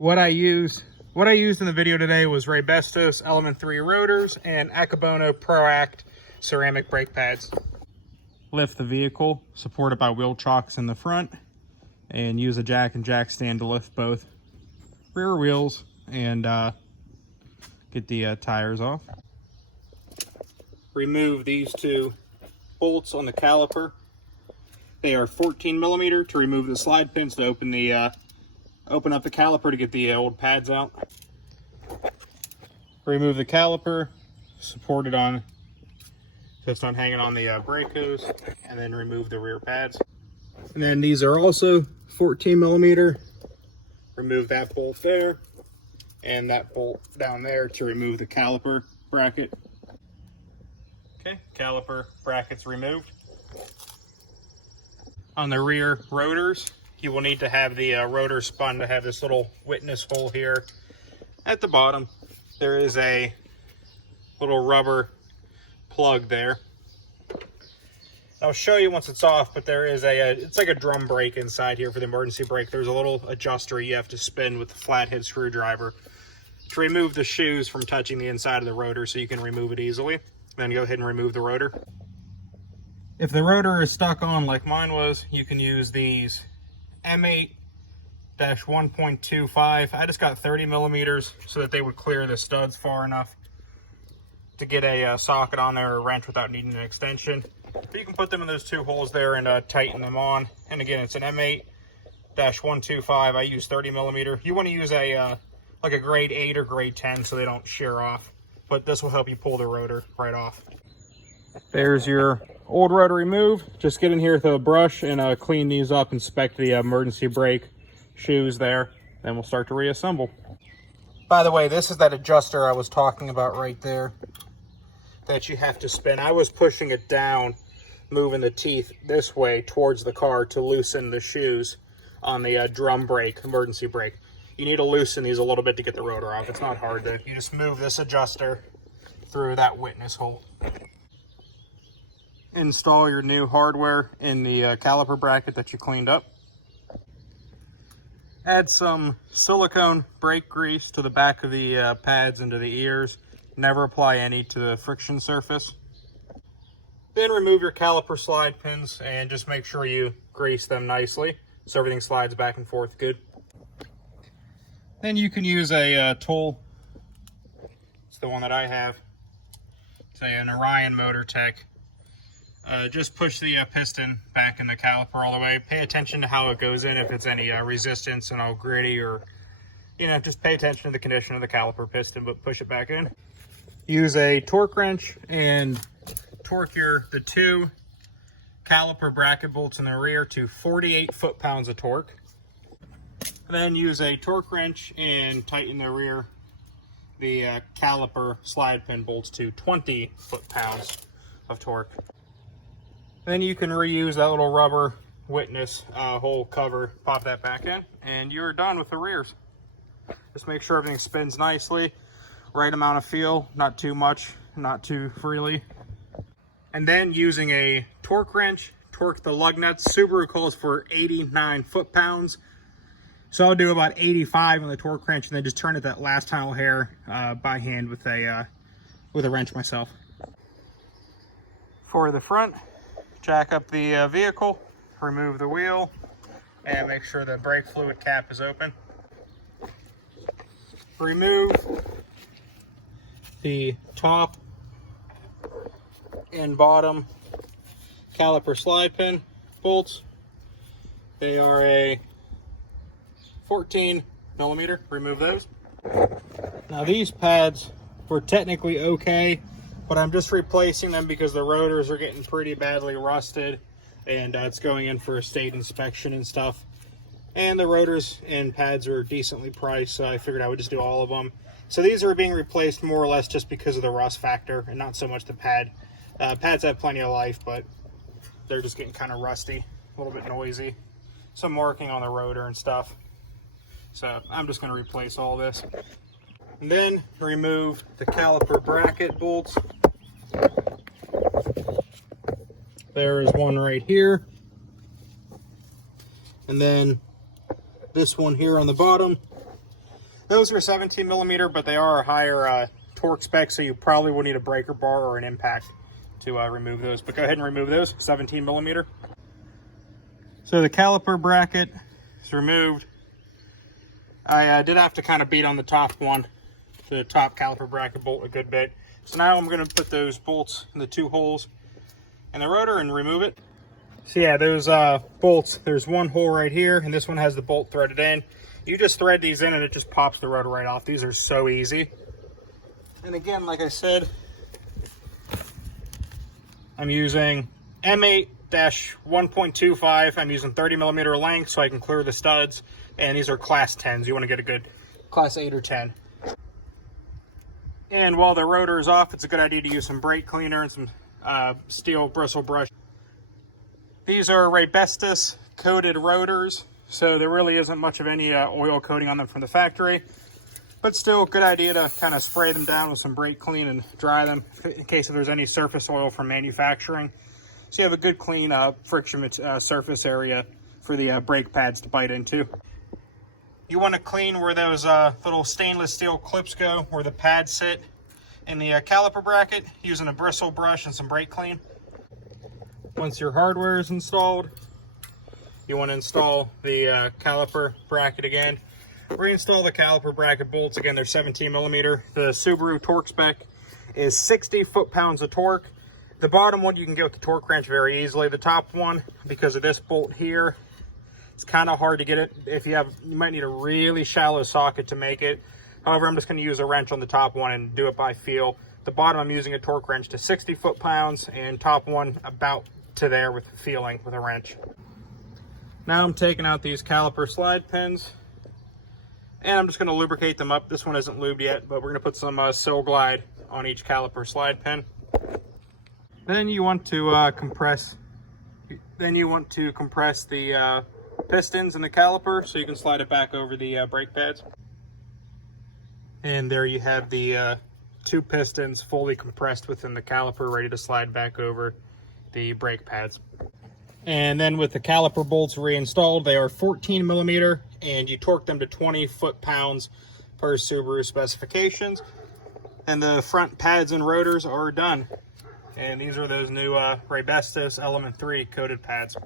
What I used in the video today was Raybestos Element 3 rotors and Akebono ACT ceramic brake pads. Lift the vehicle, supported by wheel chocks in the front, and use a jack and jack stand to lift both rear wheels and get the tires off. Remove these two bolts on the caliper. They are 14 millimeter to remove the slide pins to open up the caliper to get the old pads out. Remove the caliper, support it on so it's not hanging on the brake hose, and then remove the rear pads. And then these are also 14 millimeter. Remove that bolt there and that bolt down there to remove the caliper bracket. Okay, caliper brackets removed. On the rear rotors, you will need to have the rotor spun to have this little witness hole here at the bottom. There is a little rubber plug there. I'll show you once it's off, but there is it's like a drum brake inside here for the emergency brake. There's a little adjuster you have to spin with the flathead screwdriver to remove the shoes from touching the inside of the rotor so you can remove it easily. Then go ahead and remove the rotor. If the rotor is stuck on like mine was, you can use these M8-1.25. I just got 30 millimeters so that they would clear the studs far enough to get a socket on there or a wrench without needing an extension. But you can put them in those two holes there and tighten them on. And again, it's an M8-125. I use 30 millimeter. You want to use a like a grade 8 or grade 10 so they don't shear off. But this will help you pull the rotor right off. There's your old rotor removed. Just get in here with a brush and clean these up, inspect the emergency brake shoes there. Then we'll start to reassemble. By the way, this is that adjuster I was talking about right there that you have to spin. I was pushing it down, moving the teeth this way towards the car to loosen the shoes on the drum brake, emergency brake. You need to loosen these a little bit to get the rotor off. It's not hard to, you just move this adjuster through that witness hole. Install your new hardware in the caliper bracket that you cleaned up. Add some silicone brake grease to the back of the pads and to the ears. Never apply any to the friction surface. Then remove your caliper slide pins and just make sure you grease them nicely so everything slides back and forth good. Then you can use a tool. It's the one that I have. It's an Orion Motor Tech. Just push the piston back in the caliper all the way. Pay attention to how it goes in, if it's any resistance and all gritty, or just pay attention to the condition of the caliper piston, but push it back in. Use a torque wrench and torque the two caliper bracket bolts in the rear to 48 foot-pounds of torque. Then use a torque wrench and tighten the caliper slide pin bolts to 20 foot-pounds of torque. Then you can reuse that little rubber witness hole cover, pop that back in, and you're done with the rears. Just make sure everything spins nicely, right amount of feel, not too much, not too freely. And then using a torque wrench, torque the lug nuts. Subaru calls for 89 foot-pounds. So I'll do about 85 on the torque wrench and then just turn it that last tile hair by hand with a wrench myself. For the front, jack up the vehicle, remove the wheel, and make sure the brake fluid cap is open. Remove the top and bottom caliper slide pin bolts. They are a 14 millimeter. Remove those. Now these pads were technically okay, but I'm just replacing them because the rotors are getting pretty badly rusted and it's going in for a state inspection and stuff. And the rotors and pads are decently priced, so I figured I would just do all of them. So these are being replaced more or less just because of the rust factor and not so much the pad. Pads have plenty of life, but they're just getting kind of rusty, a little bit noisy. Some marking on the rotor and stuff. So I'm just going to replace all this. And then remove the caliper bracket bolts. There is one right here. And then this one here on the bottom. Those are 17 millimeter, but they are a higher torque spec, so you probably will need a breaker bar or an impact to remove those. But go ahead and remove those, 17 millimeter. So the caliper bracket is removed. I did have to kind of beat on the top one, the top caliper bracket bolt a good bit. So now I'm going to put those bolts in the 2 holes in the rotor and remove it. So yeah, those bolts, there's one hole right here, and this one has the bolt threaded in. You just thread these in and it just pops the rotor right off. These are so easy. And again, like I said, I'm using M8-1.25. I'm using 30 millimeter length so I can clear the studs. And these are class 10s. You want to get a good class 8 or 10. And while the rotor is off, it's a good idea to use some brake cleaner and some steel bristle brush. These are Raybestos coated rotors, so there really isn't much of any oil coating on them from the factory. But still, good idea to kind of spray them down with some brake clean and dry them in case if there's any surface oil from manufacturing. So you have a good clean friction surface area for the brake pads to bite into. You want to clean where those little stainless steel clips go, where the pads sit in the caliper bracket, using a bristle brush and some brake clean. Once your hardware is installed, you want to install the caliper bracket again. Reinstall the caliper bracket bolts. Again, they're 17 millimeter. The Subaru torque spec is 60 foot-pounds of torque. The bottom one you can get with the torque wrench very easily. The top one, because of this bolt here, it's kind of hard to get it. You might need a really shallow socket to make it. However, I'm just going to use a wrench on the top one and do it by feel. The bottom, I'm using a torque wrench to 60 foot-pounds, and top one about to there with feeling with a wrench. Now I'm taking out these caliper slide pins, and I'm just going to lubricate them up. This one isn't lubed yet, but we're going to put some Sil Glide on each caliper slide pin. Then you want to compress the pistons in the caliper so you can slide it back over the brake pads. And there you have the 2 pistons fully compressed within the caliper, ready to slide back over the brake pads. And then with the caliper bolts reinstalled, they are 14 millimeter, and you torque them to 20 foot-pounds per Subaru specifications. And the front pads and rotors are done. And these are those new Raybestos Element 3 coated pads.